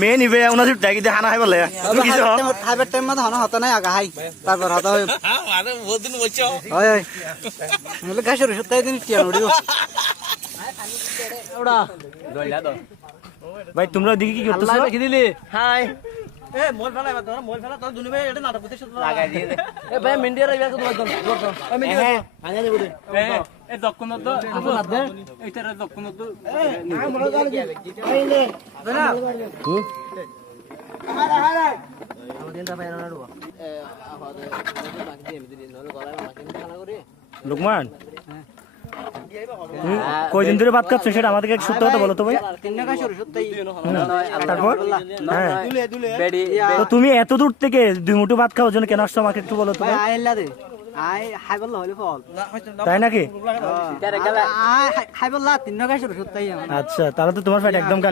main ইবে উনা seat টাকি দে হানা high বলে তুমি কি হও হাইবার টাইম মত হনা হতা নাই আগা হাই তারপর হতা হয় আরে বহুত দিন বইছো ওই ওই বলে গাছের সত্তাই দিন টিয়া নড়িও ওড়া দইলা দাও ভাই তোমরা দিকে কি করতেছো আল্লাহ দেখি দিলি হাই এ মোল ফেলা এবার তোরা মোল ফেলা তোর দুনি ভাই এটা নাটক করতে শুরু লাগাই দিয়ে দে এ ভাই মিন্ডিয়া রাইবা তো দোকান এ মিন্ডিয়া আনিয়া দেব দে এ দক্ষিণ তো আপন দে এইটার দক্ষিণ তো আ মোল গাল কি আইলে না হারা হারা আমাদের দা বাইরে নাড়ুয়া এ আমাদের বাকি দিয়ে দিদি নলে গলায় আমাকে খানা করে লুকমান কয়দিন ধরে ভাত খাচ্ছ সেটা আমাদেরকে সত্য কথা বলো তো ভাই তিনটা গাছের সত্তাই তারপর হ্যাঁ দুলে দুলে বেডি তো তুমি এত দূর থেকে দুই মুঠো ভাত খাওয়ার জন্য কেন আসছো আমাকে একটু বলো তো ভাই ভাই আইলা দে আই হাই বল হইলে ফল তাই নাকি আই হাই বল তিনটা গাছের সত্তাই আচ্ছা তাহলে তো তোমার পেট একদম খালি